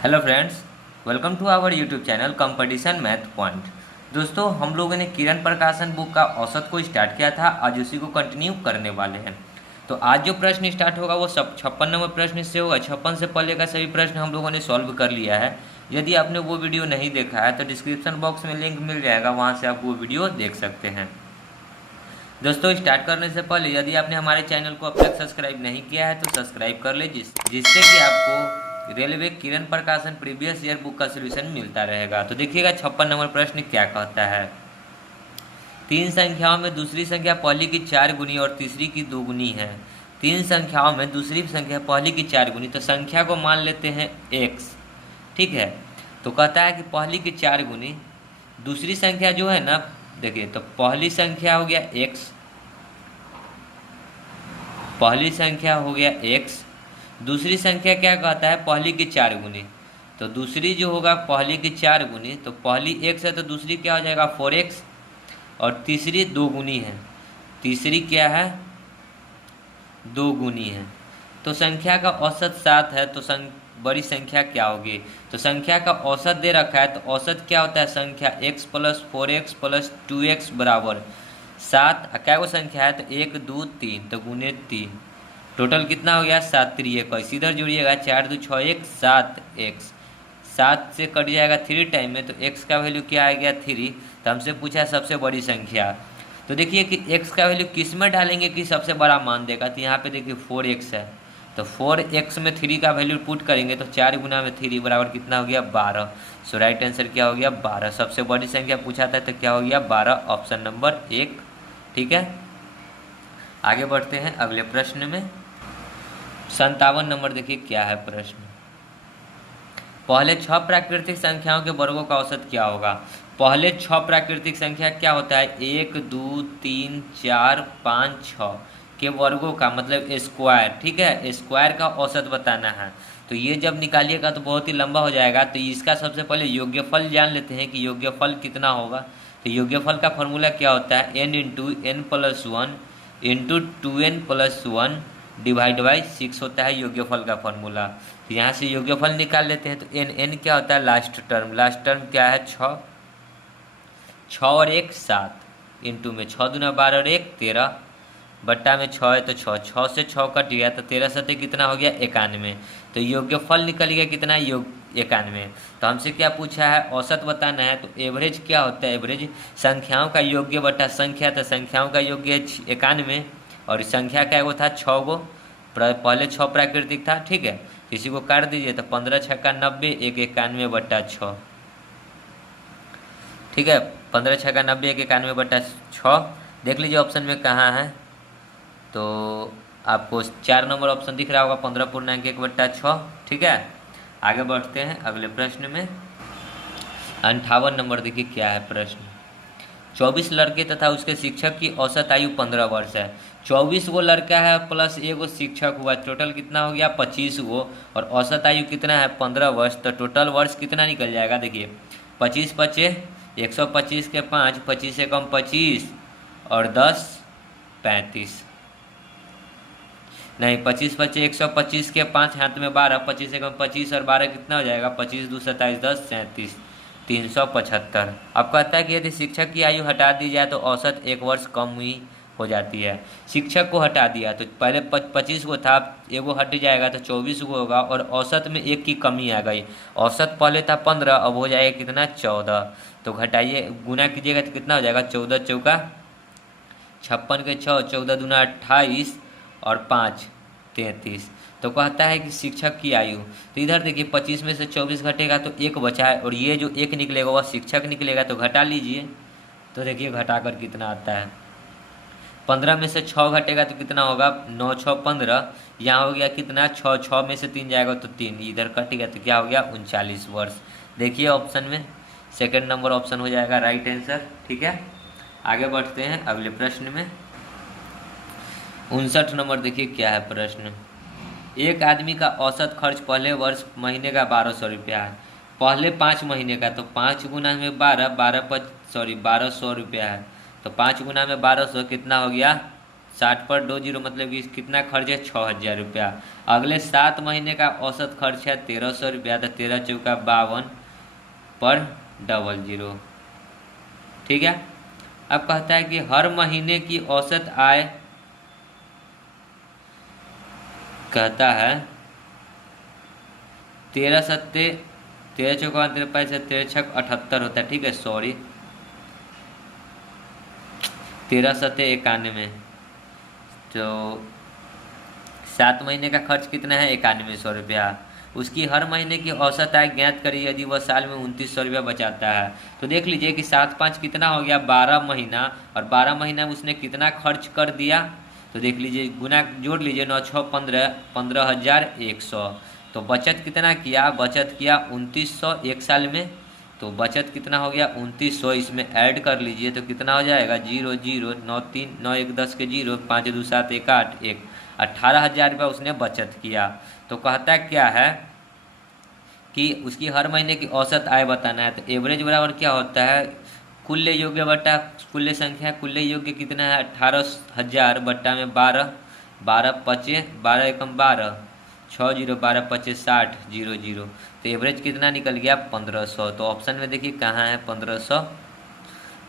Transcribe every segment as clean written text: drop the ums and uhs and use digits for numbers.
Hello friends, welcome to our YouTube channel competition math point. दोस्तों, हम लोगों ने किरण प्रकाशन बुक का औसत को स्टार्ट किया था, आज उसी को कंटिन्यू करने वाले हैं। तो आज जो प्रश्न स्टार्ट होगा वो सब 56 नंबर प्रश्न से होगा। 56 से पहले का सभी प्रश्न हम लोगों ने सॉल्व कर लिया है। यदि आपने वो वीडियो नहीं देखा है तो डिस्क्रिप्शन बॉक्स में लिंक मिल जाएगा, वहाँ से आप वो वीडियो देख सकते हैं। दोस्तों, स्टार्ट करने से पहले यदि आपने हमारे चैनल को अब तक सब्सक्राइब नहीं किया है तो सब्सक्राइब कर ले, जिससे कि आपको रेलवे किरण प्रकाशन प्रीवियस ईयर बुक का सॉल्यूशन मिलता रहेगा। तो देखिएगा 56 नंबर प्रश्न क्या कहता है। तीन संख्याओं में दूसरी संख्या पहली की 4 गुनी और तीसरी की 2 गुनी है। तीन संख्याओं में दूसरी संख्या पहली की 4 गुनी, तो संख्या को मान लेते हैं x। ठीक है, तो कहता है कि पहली की 4 गुनी दूसरी संख्या जो है ना, देखिए तो पहली संख्या हो गया x, पहली संख्या हो गया x, दूसरी संख्या क्या कहता है पहली की 4 गुनी। तो दूसरी जो होगा पहली की 4 गुनी, तो पहली x है तो दूसरी क्या हो जाएगा 4x, और तीसरी 2 गुनी है, तीसरी क्या है 2 गुनी है। तो संख्या का औसत 7 है, तो बड़ी संख्या क्या होगी। तो संख्या का औसत दे रखा है, तो औसत क्या होता है संख्या x plus 4x plus 2x बराबर 7। क्या वो संख्या है तो 1 2 3, तो गुने 3, टोटल कितना हो गया 7 3 21। इधर जोड़िएगा 4 2 6 1 7x, 7 से कट जाएगा 3 टाइम में, तो x का वैल्यू क्या आ गया 3। तो हमसे पूछा सबसे बड़ी संख्या। तो देखिए कि x का वैल्यू किस में डालेंगे कि सबसे बड़ा मान देगा। तो यहाँ पे देखिए 4x है, तो 4x में 3 का वैल्यू पुट करेंगे तो 4 गुना में 3 बराबर कितना हो गया 12। सो राइट आंसर क्या हो गया 12। सबसे बड़ी संख्या पूछा था तो क्या हो गया 12, ऑप्शन नंबर 1। ठीक है, आगे बढ़ते हैं अगले प्रश्न में। 57 नंबर देखिए क्या है प्रश्न। पहले 6 प्राकृतिक संख्याओं के वर्गों का औसत क्या होगा। पहले 6 प्राकृतिक संख्या क्या होता है 1 2 3 4 5 6 के वर्गों का मतलब स्क्वायर। ठीक है, स्क्वायर का औसत बताना है। तो ये जब निकालिएगा तो बहुत ही लंबा हो जाएगा। तो इसका सबसे पहले योग्यफल जान लेते हैं कि योग्यफल कितना होगा। तो योग्यफल का फॉर्मूला क्या होता है n into n plus 1 into 2n plus 1 divide by 6 होता है योग्यफल का फॉर्मूला। तो यहाँ से योग्यफल निकाल लेते हैं। तो n क्या होता है लास्ट टर्म क्या है 6, 6 और 1 7, इंटू में 6 दूना 12 और 1 13, बट्टा में 6 है तो 6, 6 से 6 कट गया तो 13 सत्ते कितना हो गया 91। तो योग्यफल निकल गया कितना 91। तो हमसे क्या पूछा है औसत बताना है। तो एवरेज क्या होता है, एवरेज संख्याओं का योग्य बटा संख्या, तो संख्याओं का योग्य है 91 और संख्या क्या वो था 6 गो, पहले 6 प्राकृतिक था। ठीक है, किसी को काट दीजिए तो 15 छक्का 90, 1 91 बट्टा 6। ठीक है, 15 छक्का 90, 1 91 बट्टा 6। देख लीजिए ऑप्शन में कहाँ है, तो आपको 4 नंबर ऑप्शन दिख रहा होगा 15.1 बट्टा 6। ठीक है, आगे बढ़ते हैं अगले प्रश्न में। 58 नंबर देखिए क्या है प्रश्न। 24 लड़के तथा उसके शिक्षक की औसत आयु 15 वर्ष है। 24 गो लड़का है प्लस 1 गो शिक्षक हुआ, टोटल कितना हो गया 25 गो, और औसत आयु कितना है 15 वर्ष। तो टोटल वर्ष कितना निकल जाएगा देखिए 25 25 125 के 5, 25 से कम 25 और 10 35, नहीं 25 25 125 के 5 हाथ में 12, 25 से कम 25 और 12 कितना हो जाएगा 25 2 27 10 37 375। अब कहता है कि यदि शिक्षक की आयु हटा दी जाए तो औसत 1 वर्ष कम हुई हो जाती है। शिक्षक को हटा दिया तो पहले 25 को था, एगो हट जाएगा तो 24 को होगा, और औसत में 1 की कमी आ गई। औसत पहले था 15, अब हो जाएगा कितना 14। तो घटाइए गुना कीजिएगा तो कितना हो जाएगा 14 चौका 56 के 6, 14 दूना 28 और 5 33। तो कहता है कि शिक्षक की आयु, तो इधर देखिए 25 में से 24 घटेगा तो 1 बचा है, और ये जो 1 निकलेगा वह शिक्षक निकलेगा, तो घटा लीजिए। तो देखिए घटाकर कितना आता है 15 में से 6 घटेगा तो कितना होगा 9 6 15, यहाँ हो गया कितना 6, 6 में से 3 जाएगा तो 3, इधर कटेगा तो क्या हो गया 39 वर्ष। देखिए ऑप्शन में सेकंड नंबर ऑप्शन हो जाएगा राइट आंसर। ठीक है, आगे बढ़ते हैं अगले प्रश्न में। 59 नंबर देखिए क्या है प्रश्न। एक आदमी का औसत खर्च पहले वर्ष महीने का 1200 रुपया है। पहले 5 महीने का, तो 5 गुना में 12 12 1200 रुपया है। तो 5 गुना में 1200 कितना हो गया 60 पर 2 जीरो मतलब कि कितना खर्च है 6,000 रुपया। अगले 7 महीने का औसत खर्च है 1,300 रुपया, तो 13 चौका 52 पर डबल जीरो। ठीक है। अब कहता है कि हर महीने की औसत आय, कहता है 13 चौका 13 होता है। ठीक है, सॉरी 13 7 91। तो 7 महीने का खर्च कितना है 9100 रुपया। उसकी हर महीने की औसत आय ज्ञात करिए यदि वह साल में 2900 रुपया बचाता है। तो देख लीजिए कि 7 5 कितना हो गया 12 महीना, और 12 महीना में उसने कितना खर्च कर दिया। तो देख लीजिए गुना जोड़ लीजिए 9 6 15 15,100। तो बचत कितना किया, बचत किया 2900 एक साल में। तो बचत कितना हो गया 2900, इसमें ऐड कर लीजिए तो कितना हो जाएगा 0 0 9 3 9 1 10 के 0 5 2 7 1 8 1 18,000 रुपया उसने बचत किया। तो कहता क्या है कि उसकी हर महीने की औसत आय बताना है। तो एवरेज बराबर क्या होता है कुल्य योग्य बट्टा कुल्य संख्या। कुल्य योग्य कितना है 18,000 बट्टा में 12 12 पचे 12 एकम 12 6 0 12 पचे 60 0 0। तो एवरेज कितना निकल गया 1500। तो ऑप्शन में देखिए कहाँ है 1500,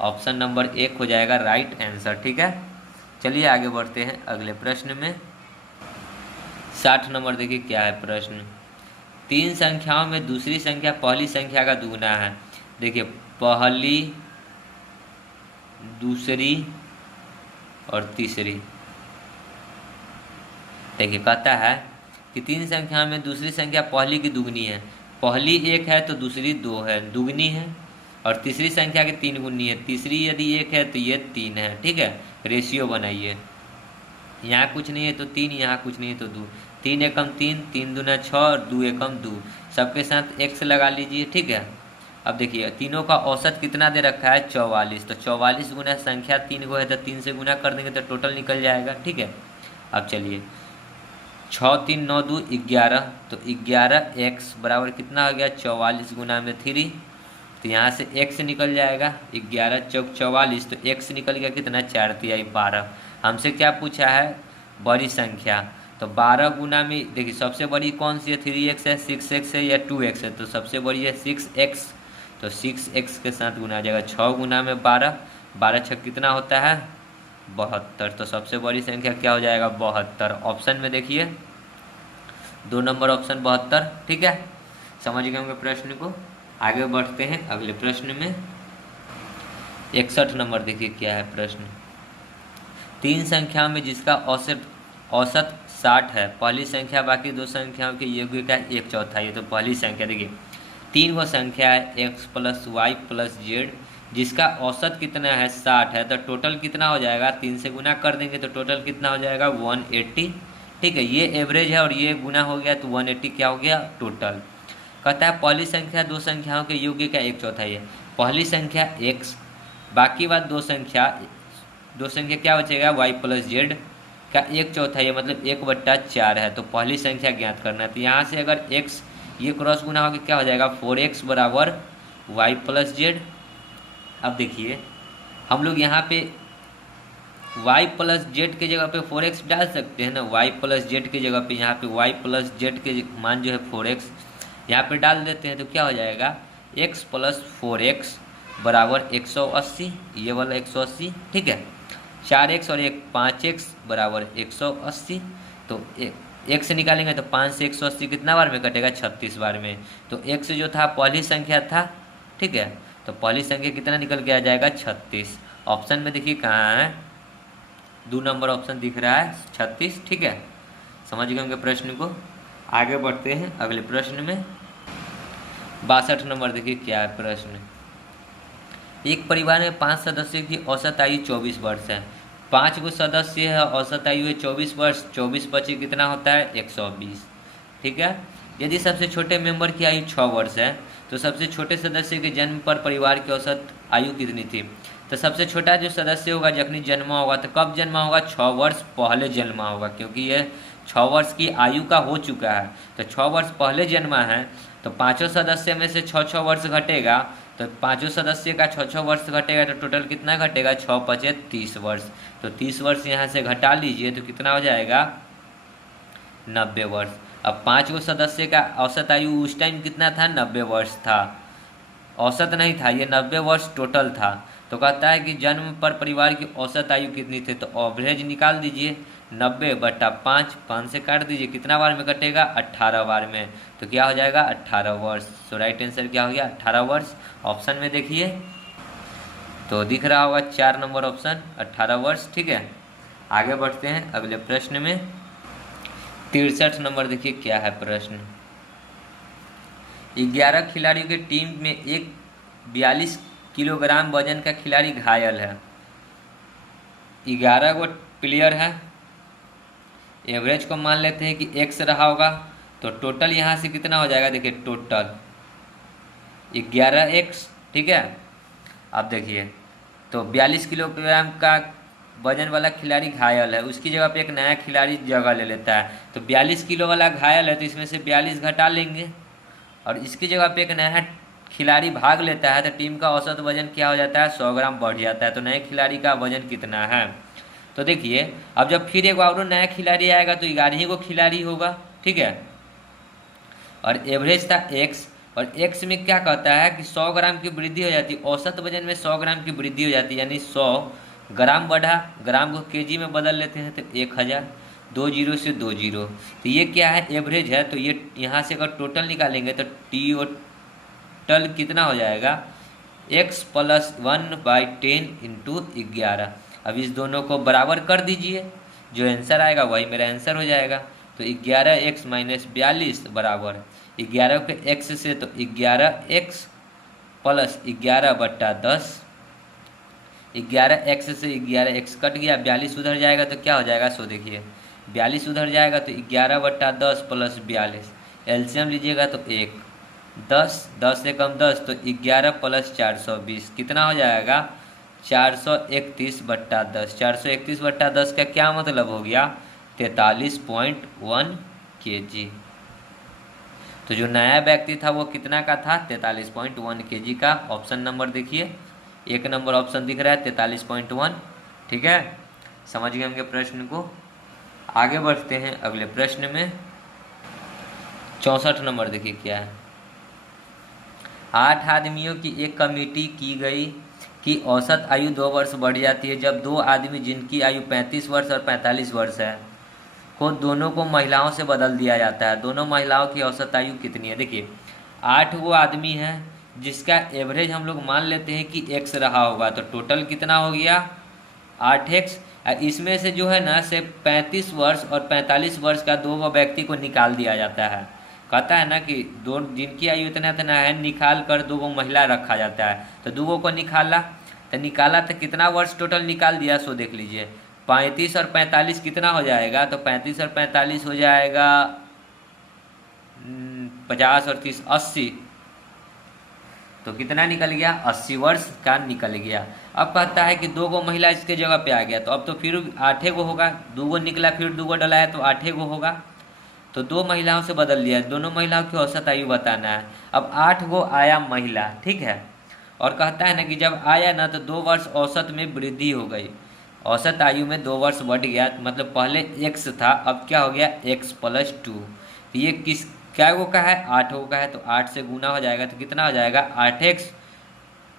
ऑप्शन नंबर 1 हो जाएगा राइट आंसर। ठीक है, चलिए आगे बढ़ते हैं अगले प्रश्न में। 60 नंबर देखिए क्या है प्रश्न। 3 संख्याओं में दूसरी संख्या पहली संख्या का दुगुना है। देखिए पहली, दूसरी और तीसरी। देखिए कहता है कि 3 संख्या में दूसरी संख्या पहली की दुगनी है। पहली 1 है तो दूसरी 2 है, दुगनी है। और तीसरी संख्या की 3 गुनी है। तीसरी यदि 1 है तो ये 3 है। ठीक है, रेशियो बनाइए। यहाँ कुछ नहीं है तो 3, यहाँ कुछ नहीं है तो 2। 3 एकम 3, 3 दूना 6 और 2 एकम 2। सबके साथ x लगा लीजिए। ठीक है, अब देखिए तीनों का औसत कितना दे रखा है 44। तो 44 गुना संख्या 3 को है तो 3 से गुना कर देंगे तो टोटल निकल जाएगा। ठीक है, अब चलिए 6 3 9 2 11। तो 11x बराबर कितना हो गया 44 गुना में 3। तो यहाँ से x निकल जाएगा 11 चौक 44। तो x निकल गया कितना 4 तिहाई 12। हमसे क्या पूछा है बड़ी संख्या। तो 12 गुना में देखिए सबसे बड़ी कौन सी है 3x है, 6x है या 2x है। तो सबसे बड़ी है 6x। तो 6x के साथ गुना आ जाएगा 6 गुना में 12, 12 छः कितना होता है 72। तो सबसे बड़ी संख्या क्या हो जाएगा 72। ऑप्शन में देखिए 2 नंबर ऑप्शन 72। ठीक है, समझ गए होंगे प्रश्न को। आगे बढ़ते हैं अगले प्रश्न में। 61 नंबर देखिए क्या है प्रश्न। 3 संख्याओं में जिसका औसत 60 है, पहली संख्या बाकी 2 संख्याओं के योग्य का 1/4 है। तो पहली संख्या देखिए 3 वो संख्या है x + y + z जिसका औसत कितना है 60 है। तो टोटल कितना हो जाएगा 3 से गुना कर देंगे तो टोटल कितना हो जाएगा 180। ठीक है, ये एवरेज है और ये गुना हो गया तो 180 क्या हो गया टोटल। कहता है पहली संख्या 2 संख्याओं के योग्य का 1/4 है। पहली संख्या x, बाकी बात 2 संख्या क्या बचेगा y + z का 1/4 है, मतलब 1/4 है। तो पहली संख्या ज्ञात करना है। तो यहाँ से अगर x ये क्रॉस गुना होकर क्या हो जाएगा 4x बराबर y + z। अब देखिए हम लोग यहाँ पे y + z के जगह पे 4x डाल सकते हैं ना। y + z के जगह पे यहाँ पे y + z के मान जो है 4x यहाँ पे डाल देते हैं। तो क्या हो जाएगा x + 4x बराबर 180, ये वाला 180। ठीक है, 4x और 5x बराबर 180। तो x निकालेंगे तो 5 से 180 कितना बार में कटेगा 36 बार में। तो x जो था पहली संख्या था। ठीक है, तो पहली संख्या कितना निकल के आ जाएगा 36। ऑप्शन में देखिए कहाँ है 2 नंबर ऑप्शन दिख रहा है 36। ठीक है, समझ गए होंगे प्रश्न को। आगे बढ़ते हैं अगले प्रश्न में। 62 नंबर देखिए क्या है प्रश्न। एक परिवार में 5 सदस्यों की औसत आयु 24 वर्ष है। 5 गो सदस्य है, औसत आयु है 24 वर्ष। 24 बचे कितना होता है 120। ठीक है, यदि सबसे छोटे मेंबर की आयु 6 वर्ष है तो सबसे छोटे सदस्य के जन्म पर परिवार की औसत आयु कितनी थी। तो सबसे छोटा जो सदस्य होगा जखनी जन्मा होगा तो कब जन्मा होगा 6 वर्ष पहले जन्मा होगा, क्योंकि ये 6 वर्ष की आयु का हो चुका है। तो 6 वर्ष पहले जन्मा है तो पाँचों सदस्य में से 6 वर्ष घटेगा, तो पाँचों सदस्य का 6 वर्ष घटेगा, तो टोटल कितना घटेगा, 6 पचे 30 वर्ष। तो 30 वर्ष यहाँ से घटा लीजिए तो कितना हो जाएगा, 90 वर्ष। अब 5 सदस्य का औसत आयु उस टाइम कितना था, 90 वर्ष था। औसत नहीं था, ये 90 वर्ष टोटल था। तो कहता है कि जन्म पर परिवार की औसत आयु कितनी थी, तो एवरेज निकाल दीजिए, 90/5, 5 से काट दीजिए, कितना बार में कटेगा, 18 बार में। तो क्या हो जाएगा, 18 वर्ष। तो राइट आंसर क्या हो गया, 18 वर्ष। ऑप्शन में देखिए तो दिख रहा होगा 4 नंबर ऑप्शन, 18 वर्ष। ठीक है, आगे बढ़ते हैं अगले प्रश्न में। 63 नंबर देखिए क्या है प्रश्न। 11 खिलाड़ियों की टीम में एक 42 किलोग्राम वजन का खिलाड़ी घायल है। 11 गो प्लेयर है, एवरेज को मान लेते हैं कि x रहा होगा, तो टोटल यहाँ से कितना हो जाएगा, देखिए टोटल 11x। ठीक है, अब देखिए तो 42 किलोग्राम का वजन वाला खिलाड़ी घायल है, उसकी जगह पे एक नया खिलाड़ी जगह ले लेता है। तो 42 किलो वाला घायल है, तो इसमें से 42 घटा लेंगे, और इसकी जगह पे एक नया खिलाड़ी भाग लेता है, तो टीम का औसत वजन क्या हो जाता है, 100 ग्राम बढ़ जाता है। तो नए खिलाड़ी का वजन कितना है, तो देखिए अब जब फिर एक और नया खिलाड़ी आएगा तो 11 ही को खिलाड़ी होगा। ठीक है, और एवरेज था x, और x में क्या कहता है कि 100 ग्राम की वृद्धि हो जाती है, औसत वजन में 100 ग्राम की वृद्धि हो जाती है, यानी 100 ग्राम बढ़ा, ग्राम को केजी में बदल लेते हैं तो 1000, 2 जीरो से 2 जीरो। तो ये क्या है, एवरेज है। तो ये यहाँ से अगर टोटल निकालेंगे तो टोटल कितना हो जाएगा, x + 1/10 × 11। अब इस दोनों को बराबर कर दीजिए, जो आंसर आएगा वही मेरा आंसर हो जाएगा। तो 11x - 42 बराबर 11 के x से, तो 11x + 11/10। 11x से 11x कट गया, 42 उधर जाएगा तो क्या हो जाएगा, सो देखिए 42 उधर जाएगा तो 11/10 + 42, एलसीएम लीजिएगा तो 1, 10 से कम 10, तो 11 + 420 कितना हो जाएगा, 431/10। 431/10 का क्या मतलब हो गया, 43.1 kg। तो जो नया व्यक्ति था वो कितना का था, 43.1 kg का। ऑप्शन नंबर देखिए, 1 नंबर ऑप्शन दिख रहा है 43.1। ठीक है, समझ गए होंगे प्रश्न को। आगे बढ़ते हैं अगले प्रश्न में। 64 नंबर देखिए क्या है। 8 आदमियों की एक कमेटी की गई कि औसत आयु 2 वर्ष बढ़ जाती है जब 2 आदमी जिनकी आयु 35 वर्ष और 45 वर्ष है को दोनों को महिलाओं से बदल दिया जाता है। दोनों महिलाओं की औसत आयु कितनी है, देखिए 8 वो आदमी हैं जिसका एवरेज हम लोग मान लेते हैं कि x रहा होगा, तो टोटल कितना हो गया, 8x। इसमें से जो है ना से 35 वर्ष और 45 वर्ष का 2 व्यक्ति को निकाल दिया जाता है। कहता है ना कि दो जिनकी आयु इतना है निकाल कर 2 महिला रखा जाता है, तो 2 को निकाला तो कितना वर्ष टोटल निकाल दिया, सो देख लीजिए 35 और 45 कितना हो जाएगा, तो 35 और 45 हो जाएगा 50 और 30 80, तो कितना निकल गया, 80 वर्ष का निकल गया। अब कहता है कि 2 महिला इसके जगह पे आ गया, तो अब तो फिर 8 होगा, 2 निकला फिर 2 डलाया तो 8 होगा, तो 2 महिलाओं से बदल दिया। दोनों महिलाओं की औसत आयु बताना है। अब 8 आया महिला, ठीक है, और कहता है ना कि जब आया ना तो 2 वर्ष औसत में वृद्धि हो गई, औसत आयु में 2 वर्ष बढ़ गया, मतलब पहले x था अब क्या हो गया x + 2। तो ये किस क्या गो का है, 8 का है, तो 8 से गुना हो जाएगा तो कितना हो जाएगा 8x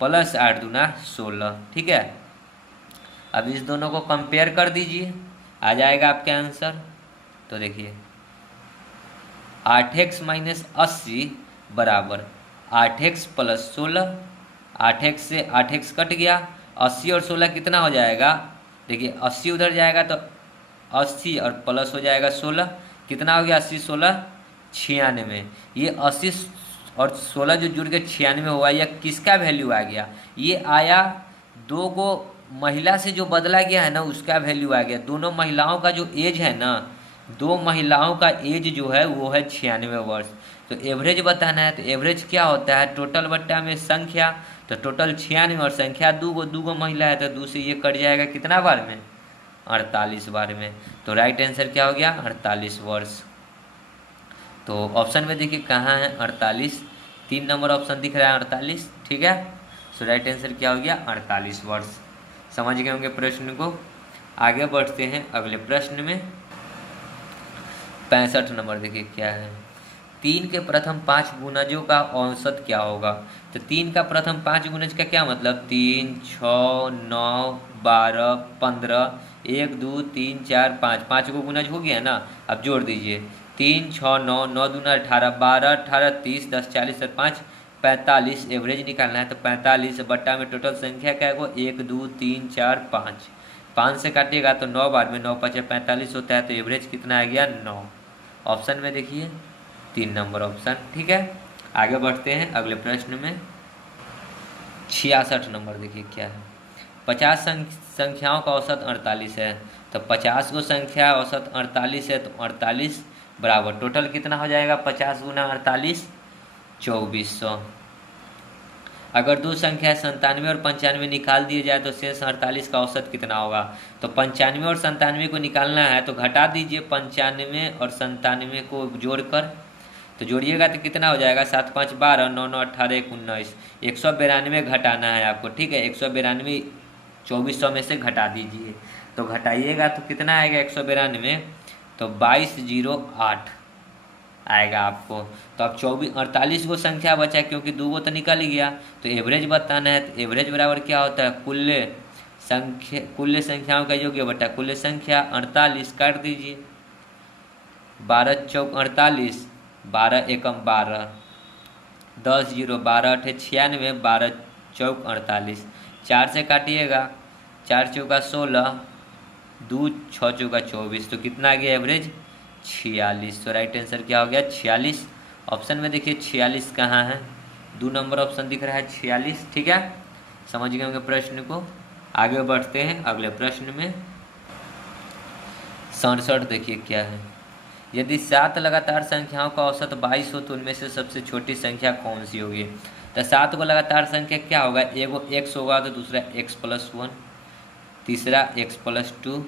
+ 8 दूना 16। ठीक है, अब इस दोनों को कंपेयर कर दीजिए, आ जाएगा आपके आंसर। तो देखिए 8x - 80 बराबर 8x + 16, 8x से 8x कट गया, 80 और 16 कितना हो जाएगा, देखिए 80 उधर जाएगा तो 80 और प्लस हो जाएगा 16, कितना हो गया 80 16 96। ये 80 और 16 जो जुड़ के 96 हुआ, यह किसका वैल्यू आ गया, ये आया 2 महिला से जो बदला गया है ना उसका वैल्यू आ गया। दोनों महिलाओं का जो एज है ना, 2 महिलाओं का एज जो है वो है 96 वर्ष। तो एवरेज बताना है, तो एवरेज क्या होता है, टोटल बट्टा में संख्या, तो टोटल 96 और संख्या 2 महिला है, तो 2 से ये कट जाएगा कितना बार में, 48 बार में। तो राइट आंसर क्या हो गया 48 वर्ष। तो ऑप्शन में देखिए कहाँ है 48, 3 नंबर ऑप्शन दिख रहा है 48, ठीक है। सो राइट आंसर क्या हो गया 48 वर्ष। समझ गए होंगे प्रश्न को। आगे बढ़ते हैं अगले प्रश्न में। 65 नंबर देखिए क्या है, 3 के प्रथम 5 गुणजों का औसत क्या होगा। तो 3 का प्रथम 5 गुणज का क्या मतलब, 3, 6, 9, 12, 15, 1, 2, 3, 4, 5, 5 को गुणज हो गया ना। अब जोड़ दीजिए 3, 6, 9, 9 दूना 18, 12, 18, 30, 10, 40 और 5 45। एवरेज निकालना है तो 45 बट्टा में टोटल संख्या क्या है वो 1, 2, 3, 4, 5। 5 से काटिएगा तो 9 बार में 9 5 45 होता है, तो एवरेज कितना आ गया 9। ऑप्शन में देखिए 3 नंबर ऑप्शन, ठीक है। आगे बढ़ते हैं अगले प्रश्न में। 66 नंबर देखिए क्या है, 50 संख्याओं का औसत 48 है। तो 50 को संख्या औसत 48 है, तो 48 बराबर टोटल कितना हो जाएगा 50 गुना 48, 2400। अगर दो संख्या 97 और 95 निकाल दिए जाए तो शेष 48 का औसत कितना होगा। तो 95 और 97 को निकालना है तो घटा दीजिए 95 और 97 को जोड़कर, तो जोड़िएगा तो कितना हो जाएगा 7 5 12, 9 9 18 1 19, 192 घटाना है आपको, ठीक है। 192 2400 में से घटा दीजिए, तो घटाइएगा तो कितना आएगा 192, तो 2208 आएगा आपको। तो अब 48 को संख्या बचा क्योंकि 2 तो निकल ही गया, तो एवरेज बताना है। तो एवरेज बराबर क्या होता है, कुल संख्याओं का योग बटा कुल संख्या। 48 काट दीजिए, 12 चौक 48, 12 एकम 12, 10 जीरो 12 अठे 96, 12 चौक 48। 4 से काटिएगा, 4 चौका 16, 2 6 चौका 24, तो कितना आ गया एवरेज 46। तो राइट आंसर क्या हो गया 46। ऑप्शन में देखिए 46 कहाँ है, 2 नंबर ऑप्शन दिख रहा है 46, ठीक है। समझ गए होंगे प्रश्न को। आगे बढ़ते हैं अगले प्रश्न में। 67 देखिए क्या है, यदि 7 लगातार संख्याओं का औसत 22 हो तो उनमें से सबसे छोटी संख्या कौन सी होगी। तो 7 को लगातार संख्या क्या होगा, एगो x होगा तो दूसरा x+1, तीसरा x+2,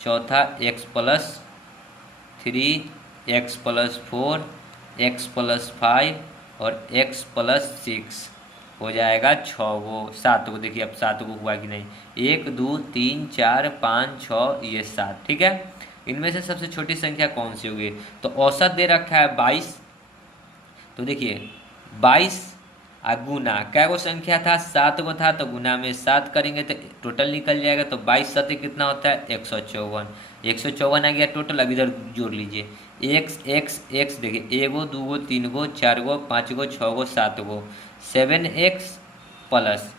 चौथा x+3, x+4, x+5 और x+6 हो जाएगा 6 गो 7 को। देखिए अब 7 को हुआ कि नहीं, 1 2 3 4 5 6 ये 7, ठीक है। इनमें से सबसे छोटी संख्या कौन सी होगी। तो औसत दे रखा है 22, तो देखिए 22 गुना क्या को संख्या था 7 को था, तो गुना में 7 करेंगे तो टोटल निकल जाएगा। तो 22 7 कितना होता है 154, 154 आ गया टोटल। अब इधर जोड़ लीजिए एक्स एक्स एक्स, देखिए 1 गो 2 गो 3 गो 4 गो 5 गो 6 गो 7 गो, 7x प्लस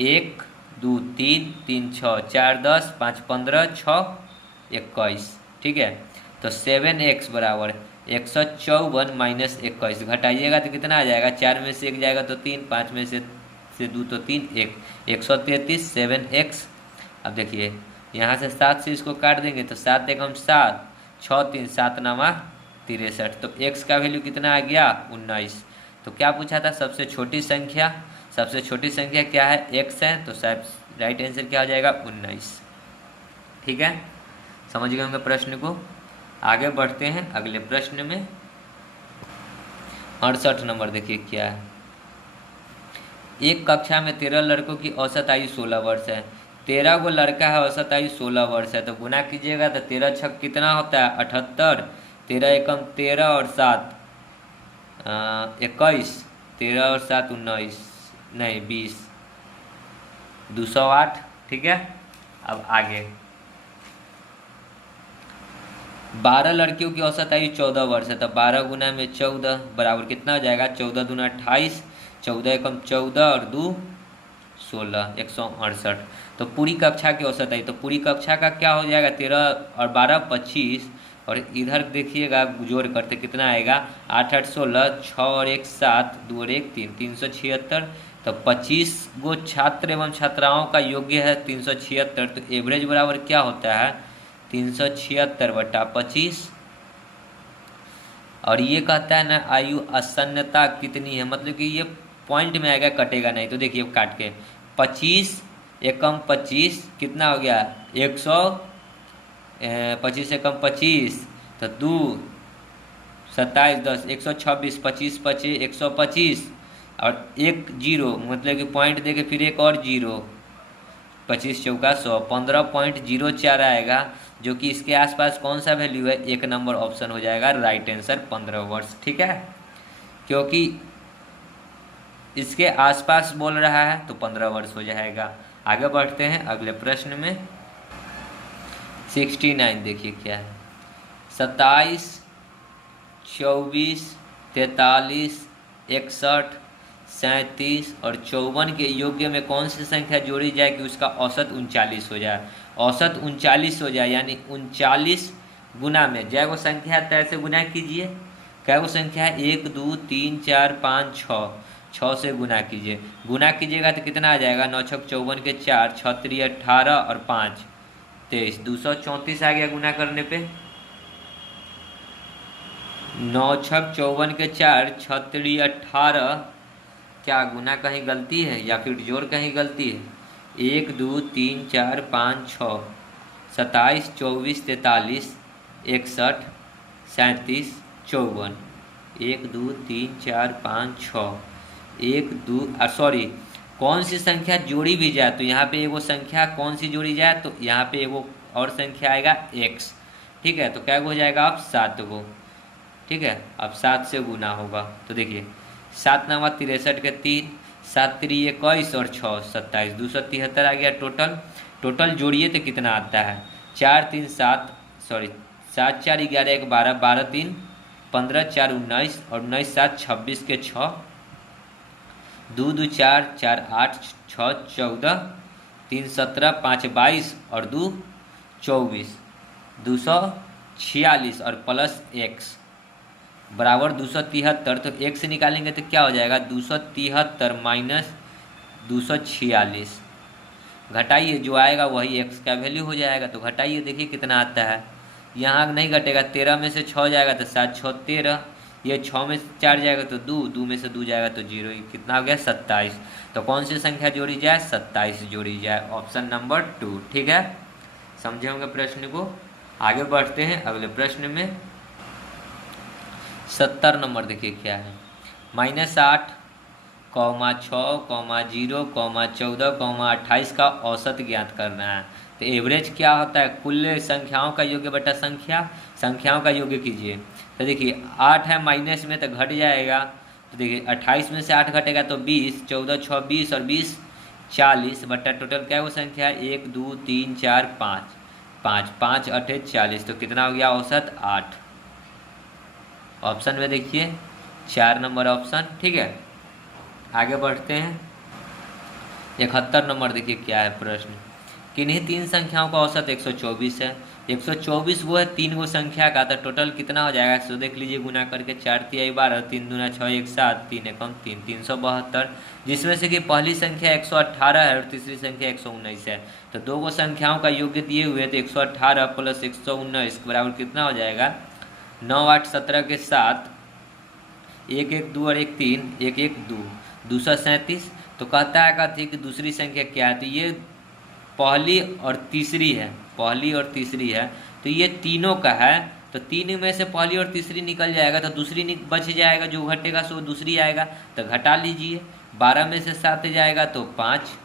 1 2 3 3 6 4 10 5 15 6 21, ठीक है। तो 7x बराबर 154 माइनस 21, घटाइएगा तो कितना आ जाएगा, 4 में से 1 जाएगा तो 3, 5 में से 2 तो 3, 133 7x। अब देखिए यहाँ से 7 से इसको काट देंगे तो 7 एकम 7, 6 3 7 9 63, तो x का वैल्यू कितना आ गया 19। तो क्या पूछा था सबसे छोटी संख्या, सबसे छोटी संख्या क्या है x है, तो शायद राइट आंसर क्या हो जाएगा 19, ठीक है। समझ गए होंगे प्रश्न को। आगे बढ़ते हैं अगले प्रश्न में। 68 नंबर देखिए क्या है, एक कक्षा में 13 लड़कों की औसत आयु 16 वर्ष है। 13 गो लड़का है, औसत आयु 16 वर्ष है, तो गुना कीजिएगा तो 13 छक कितना होता है 78, 13 एकम 13 और 7 21, 13 और 7 19 नहीं 20, 208, ठीक है। अब आगे 12 लड़कियों की औसत आयु 14 वर्ष है, तो 12 गुना में 14 बराबर कितना हो जाएगा 14 दूना 28, 14 एकम 14 और 2 16, 168। तो पूरी कक्षा की औसत आयु, तो पूरी कक्षा का क्या हो जाएगा 13 और 12 25, और इधर देखिएगा जोड़ करते कितना आएगा 8 8 16, 6 और 1 7, 2 और 1 3, 376। तो 25 गो छात्र एवं छात्राओं का योग्य है 376, तो एवरेज बराबर क्या होता है 376 बटा 25। और ये कहता है ना आयु असन्नता कितनी है, मतलब कि ये पॉइंट में आएगा कटेगा नहीं। तो देखिए काट के 25 एकम 25 कितना हो गया 100, 25 एकम 25 तो 2 27 10 126, 25 25 125 और एक जीरो, मतलब कि पॉइंट दे के फिर एक और जीरो, 25 चौका 100, 15.04 आएगा, जो कि इसके आसपास कौन सा वैल्यू है, एक नंबर ऑप्शन हो जाएगा राइट आंसर 15 वर्ष। ठीक है, क्योंकि इसके आसपास बोल रहा है तो 15 वर्ष हो जाएगा। आगे बढ़ते हैं अगले प्रश्न में। 69 देखिए क्या है, 27 24 43 61 37 और 54 के योग्य में कौन सी संख्या जोड़ी जाए कि उसका औसत 39 हो जाए। औसत 39 हो जाए यानी 39 गुना में जय वो संख्या तय से गुना कीजिए। क्या वो संख्या है, 1 2 3 4 5 6, 6 से गुना कीजिए। गुना कीजिएगा तो कितना आ जाएगा, 9 छक 54 के 4, 6 3 18 और 5 23, 234 आ गया गुना करने पे। 9 छक 54 के 4, 6 3 18, क्या गुना कहीं गलती है या फिर जोड़ कहीं गलती है। 1 2 3 4 5 6, 27 24 43 61 37 54, 1 2 3 4 5 6, 1 2 सॉरी कौन सी संख्या जोड़ी भी जाए तो यहाँ पे वो संख्या कौन सी जोड़ी जाए तो यहाँ पे वो और संख्या आएगा x। ठीक है, तो क्या हो जाएगा अब 7 गो। ठीक है, अब 7 से गुना होगा तो देखिए 7 9 63 के 3, 7 3 21 और 6 27, 273 आ गया टोटल। टोटल जोड़िए तो कितना आता है, 4 3 7 सॉरी 7 4 11 1 12, 12 3 15 4 19 और 19 7 26 के 6, 2 2 4 4 8 6 14, 3 17 5 22 और 2 24, 246 और प्लस x बराबर 273। तो एक से निकालेंगे तो क्या हो जाएगा, 273 माइनस 246, घटाइए जो आएगा वही x का वैल्यू हो जाएगा। तो घटाइए देखिए कितना आता है, यहाँ नहीं घटेगा, 13 में से 6 जाएगा तो 7 6 13, ये 6 में से 4 जाएगा तो 2, 2 में से 2 जाएगा तो 0, कितना हो गया 27। तो कौन सी संख्या जोड़ी जाए, 27 जोड़ी जाए, ऑप्शन नंबर 2। ठीक है, समझे होंगे प्रश्न को। आगे बढ़ते हैं अगले प्रश्न में। 70 नंबर देखिए क्या है, -8, 6, 0, 14, 28 का औसत ज्ञात करना है। तो एवरेज क्या होता है, कुल संख्याओं का योग्य बटा संख्याओं का योग्य कीजिए। तो देखिए 8 है माइनस में तो घट जाएगा, तो देखिए 28 में से 8 घटेगा तो 20, 14 6 20 और 20 40 बटा टोटल क्या है वो संख्या, 1 2 3 4 5, 5 8 40, तो कितना हो गया औसत 8। ऑप्शन में देखिए 4 नंबर ऑप्शन। ठीक है, आगे बढ़ते हैं। 71 नंबर देखिए क्या है प्रश्न, किन्हीं 3 संख्याओं का औसत 124 है। 124 वो है 3 गो संख्या का, तो टोटल कितना हो जाएगा सो देख लीजिए गुना करके, 4 3 12, 3 दूना 6 1 7, 3 एकम 3, 372, जिसमें से कि पहली संख्या 118 है और तीसरी संख्या 119 है। तो 2 गो संख्याओं का योग्य दिए हुए तो 118 प्लस 119 बराबर कितना हो जाएगा, 9 8 17 के 7, 1 1 2 और 1 3, 1 1 2, 237। तो कहता है कथी कि दूसरी संख्या क्या है, तो ये पहली और तीसरी है, पहली और तीसरी है, तो ये तीनों का है। तो 3 में से पहली और तीसरी निकल जाएगा तो दूसरी बच जाएगा, जो घटेगा सो दूसरी आएगा, तो घटा लीजिए। 12 में से 7 जाएगा तो 5,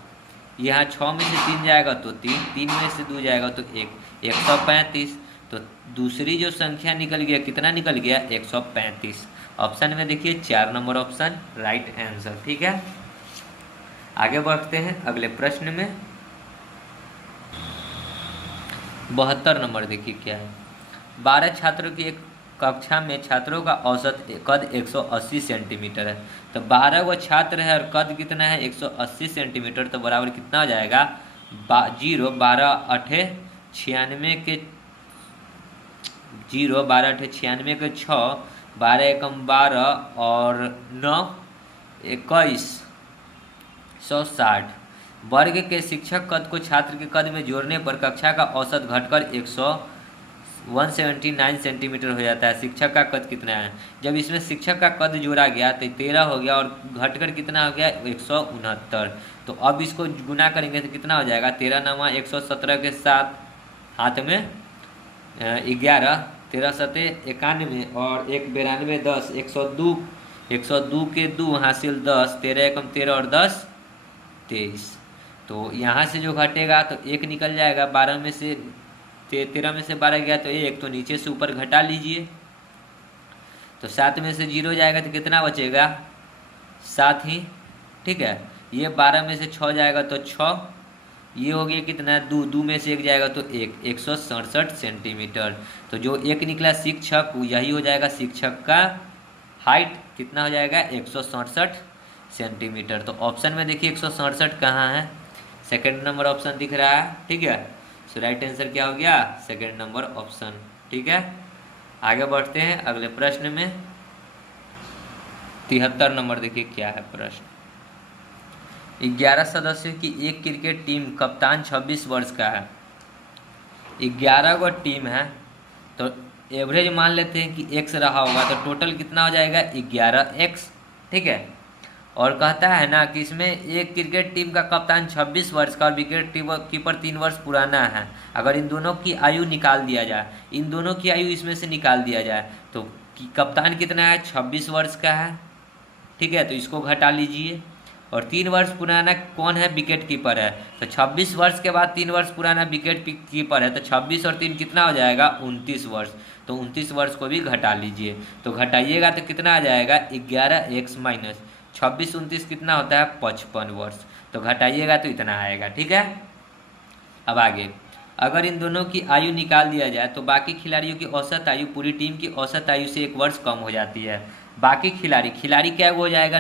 यहाँ 6 में से 3 जाएगा तो 3, 3 में से 2 जाएगा तो 1, 135। तो दूसरी जो संख्या निकल गया कितना निकल गया, 135। ऑप्शन में देखिए 4 नंबर ऑप्शन राइट आंसर। ठीक है, आगे बढ़ते हैं अगले प्रश्न में। 72 नंबर देखिए क्या है, 12 छात्रों की एक कक्षा में छात्रों का औसत कद 180 सेंटीमीटर है। तो 12 गो छात्र है और कद कितना है 180 सेंटीमीटर, तो बराबर कितना हो जाएगा, 0 12 8 96 के 0 12 8 96 के 6, 12 एकम 12 और 9 21 160 वर्ग के शिक्षक कद को छात्र के कद में जोड़ने पर कक्षा का औसत घटकर 179 सेंटीमीटर हो जाता है। शिक्षक का कद कितना है, जब इसमें शिक्षक का कद जोड़ा गया तो 13 हो गया और घटकर कितना हो गया 169। तो अब इसको गुना करेंगे तो कितना हो जाएगा, 13 9 117 के साथ हाथ में 11, 13 सते 91 और 1 92 10 102, 102 के 2 हासिल 10, 13 एकम 13 और 10 23। तो यहाँ से जो घटेगा तो 1 निकल जाएगा, 12 में से 13 में से 12 गया तो 1, तो नीचे से ऊपर घटा लीजिए। तो 7 में से 0 जाएगा तो कितना बचेगा, 7 ही। ठीक है, ये 12 में से 6 जाएगा तो 6, ये हो गया कितना, 2 में से 1 जाएगा तो 1, 167 सेंटीमीटर। तो जो 1 निकला शिक्षक, यही हो जाएगा शिक्षक का हाइट, कितना हो जाएगा 167 सेंटीमीटर। तो ऑप्शन में देखिए 167 कहाँ है, सेकंड नंबर ऑप्शन दिख रहा है। ठीक है, सो राइट आंसर क्या हो गया, सेकंड नंबर ऑप्शन। ठीक है, आगे बढ़ते हैं अगले प्रश्न में। 73 नंबर देखिए क्या है प्रश्न। 11 सदस्यों की एक क्रिकेट टीम, कप्तान 26 वर्ष का है। 11 गो टीम है तो एवरेज मान लेते हैं कि x रहा होगा, तो टोटल कितना हो जाएगा 11x। ठीक है, और कहता है ना कि इसमें एक क्रिकेट टीम का कप्तान 26 वर्ष का और विकेट कीपर 3 वर्ष पुराना है। अगर इन दोनों की आयु निकाल दिया जाए, इन दोनों की आयु इसमें से निकाल दिया जाए, तो कप्तान कितना है 26 वर्ष का है। ठीक है, तो इसको घटा लीजिए। और 3 वर्ष पुराना कौन है, विकेट कीपर है। तो 26 वर्ष के बाद 3 वर्ष पुराना विकेट कीपर है, तो 26 और 3 कितना हो जाएगा 29 वर्ष। तो 29 वर्ष को भी घटा लीजिए, तो घटाइएगा तो कितना आ जाएगा 11x माइनस 26 29 कितना होता है 55 वर्ष। तो घटाइएगा तो इतना आएगा। ठीक है, अब आगे, अगर इन दोनों की आयु निकाल दिया जाए तो बाकी खिलाड़ियों की औसत आयु पूरी टीम की औसत आयु से 1 वर्ष कम हो जाती है। बाकी खिलाड़ी क्या हो जाएगा,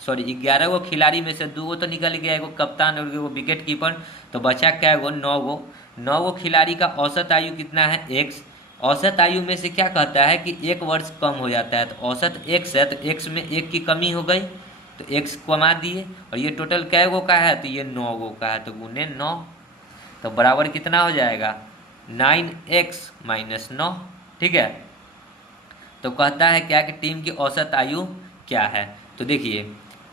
11 गो खिलाड़ी में से 2 गो तो निकल गया, एगो कप्तान और एगो विकेट कीपर, तो बचा क्या गो 9 गो खिलाड़ी का औसत आयु कितना है x। औसत आयु में से क्या कहता है कि 1 वर्ष कम हो जाता है, तो औसत x है, तो x में 1 की कमी हो गई तो x कमा दिए। और ये टोटल कै गो का है, तो ये 9 गो का है, तो गुने 9, तो बराबर कितना हो जाएगा 9x माइनस 9। ठीक है, तो कहता है क्या कि टीम की औसत आयु क्या है। तो देखिए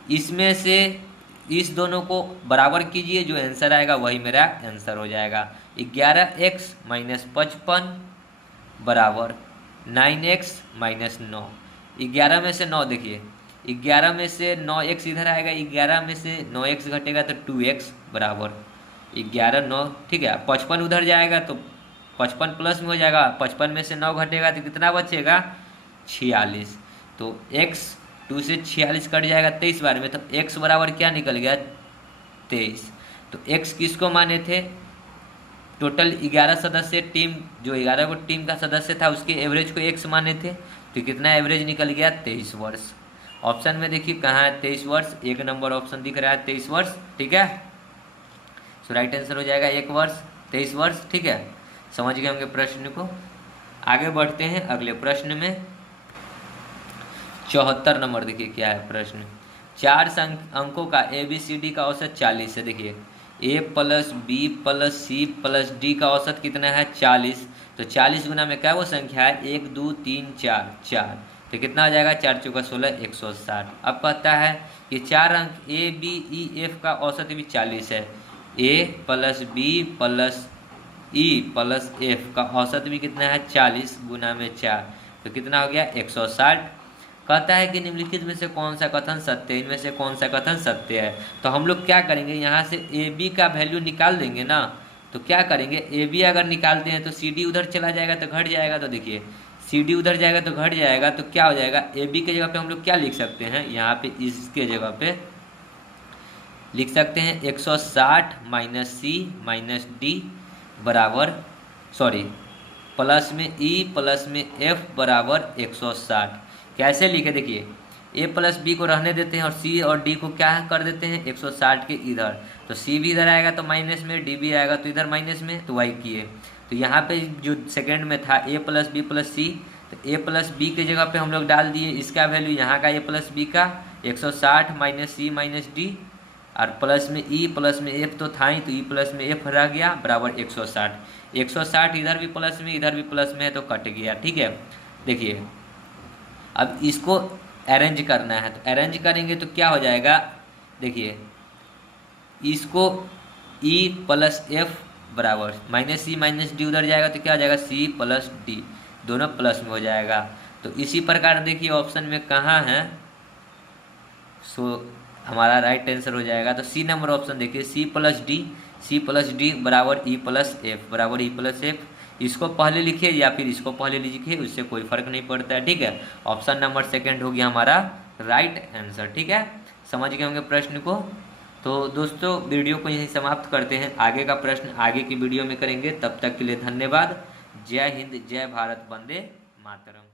इसमें से इस दोनों को बराबर कीजिए, जो आंसर आएगा वही मेरा आंसर हो जाएगा। 11x माइनस 55 बराबर 9x माइनस 9। 11 में से 9 देखिए, 11 में से 9x इधर आएगा, 11 में से 9x घटेगा तो 2x बराबर 11 9। ठीक है, 55 उधर जाएगा तो 55 प्लस में हो जाएगा, 55 में से 9 घटेगा तो कितना बचेगा 46। तो x 2 से 46 कट जाएगा 23 बार में, तो x बराबर क्या निकल गया 23। तो x किसको माने थे, टोटल 11 सदस्य टीम, जो 11 को टीम का सदस्य था उसके एवरेज को x माने थे, तो कितना एवरेज निकल गया 23 वर्ष। ऑप्शन में देखिए कहाँ है 23 वर्ष, 1 नंबर ऑप्शन दिख रहा है 23 वर्ष। ठीक है, सो राइट आंसर हो जाएगा 1 वर्ष 23 वर्ष। ठीक है, समझ गए होंगे प्रश्न को। आगे बढ़ते हैं अगले प्रश्न में। 74 नंबर देखिए क्या है प्रश्न। 4 अंकों का ABCD का औसत 40 है। देखिए A plus B plus C plus D का औसत कितना है 40। तो 40 गुना में क्या वो संख्या है 1 2 3 4 4, तो कितना हो जाएगा 4 चौका 16 160। अब कहता है कि 4 अंक A B E F का औसत भी 40 है। A plus B plus E plus F का औसत भी कितना है 40 गुना में 4, तो कितना हो गया 160। कहता है कि निम्नलिखित में से कौन सा कथन सत्य है, इनमें से कौन सा कथन सत्य है। तो हम लोग क्या करेंगे, यहाँ से ए बी का वैल्यू निकाल देंगे ना। तो क्या करेंगे, ए बी अगर निकालते हैं तो सी डी उधर चला जाएगा तो घट जाएगा। तो देखिए सी डी उधर जाएगा तो घट जाएगा, तो क्या हो जाएगा ए बी के जगह पे हम लोग क्या लिख सकते हैं, यहाँ पे इसके जगह पे लिख सकते हैं 160 माइनस सी माइनस डी बराबर प्लस में ई प्लस में एफ बराबर 160। कैसे लिखे, देखिए ए प्लस बी को रहने देते हैं और सी और डी को क्या कर देते हैं 160 के इधर, तो सी भी इधर आएगा तो माइनस में, डी भी आएगा तो इधर माइनस में, तो वाई किए। तो यहाँ पे जो सेकंड में था ए प्लस बी प्लस सी, तो ए प्लस बी के जगह पे हम लोग डाल दिए इसका वैल्यू यहाँ का ए प्लस बी का 160 माइनस सी माइनस डी, और प्लस में ई प्लस में एफ तो था ही, तो ई प्लस में एफ रह गया बराबर 160। 160 इधर भी प्लस में इधर भी प्लस में है तो कट गया। ठीक है, देखिए अब इसको अरेंज करना है, तो अरेंज करेंगे तो क्या हो जाएगा, देखिए इसको E प्लस एफ बराबर माइनस सी माइनस डी उधर जाएगा तो क्या हो जाएगा सी प्लस डी। दोनों प्लस में हो जाएगा। तो इसी प्रकार देखिए ऑप्शन में कहाँ है, सो हमारा राइट आंसर हो जाएगा। तो सी नंबर ऑप्शन देखिए, सी प्लस डी बराबर ई प्लस एफ, बराबर ई प्लस एफ। इसको पहले लिखिए या फिर इसको पहले लिखिए, उससे कोई फर्क नहीं पड़ता है, ठीक है। ऑप्शन नंबर सेकंड हो गया हमारा राइट आंसर, ठीक है। समझ गए होंगे प्रश्न को। तो दोस्तों वीडियो को यहीं समाप्त करते हैं, आगे का प्रश्न आगे की वीडियो में करेंगे। तब तक के लिए धन्यवाद। जय हिंद, जय भारत, वंदे मातरम।